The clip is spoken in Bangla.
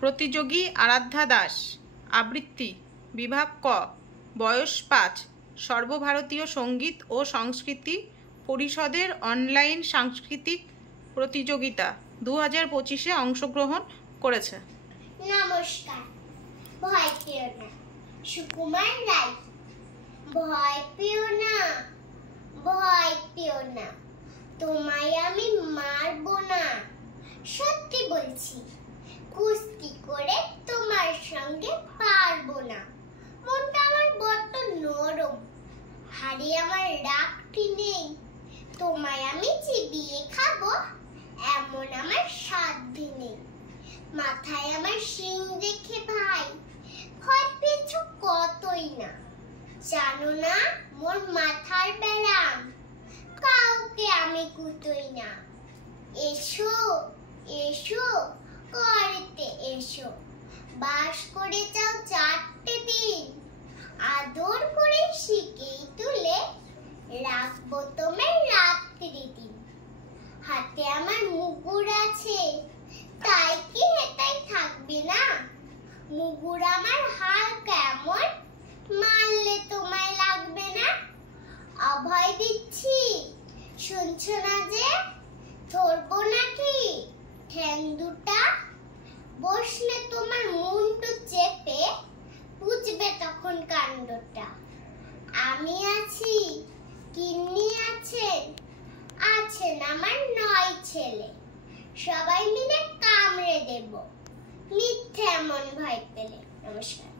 প্রতিযোগী আরাধ্যা দাস। আবৃত্তি বিভাগ ক, বয়স 5। সর্বভারতীয় সঙ্গীত ও সংস্কৃতি পরিষদের অনলাইন সাংস্কৃতিক প্রতিযোগিতা 2025-এ অংশগ্রহণ করেছে। নমস্কার। ভয় পেও না, সুকুমার রায়। ভয় পেও না, ভয় পেও না, তোমায় আমি মারবো না। সত্যি বলছি, কুস্তি করে তোমার সঙ্গে পারবো না। মনটা আমার বড্ড নরম, হাড়ে আমার রাগটি নেই। তোমায় আমি চিবিয়ে খাবো এমন আমার সাধ্য নেই। মাথায় আমার শিং রেখে ভাই ভয় পেয়েছ কতই না। জানো না মোর মাথার ব্যারাম, কাউকে আমি কুতোই না। এসো এসো করতে এসো, বাস করে যাও 4টে দিন। আদর করে শিখেই তুলে রাখবো তোমার রাত্রি দিন। হাতে আমার মুগুর আছে, তাই কি এটাই থাকবে না? মুগুর আমার হাল কেমন, মারলে তোমায় লাগবে না। অভয় দিচ্ছি, শুনছো না যে? ধরবো নাকি ঠ্যাং দুটা? বসলে তোমার মুন্ডু চেপে বুঝবে তখন কাণ্ডটা। আমি আছি, কিন্নি আছেন, আছেন আমার 9 ছেলে। সবাই মিলে কামড়ে দেব মিথ্যে এমন ভয় পেলে। নমস্কার।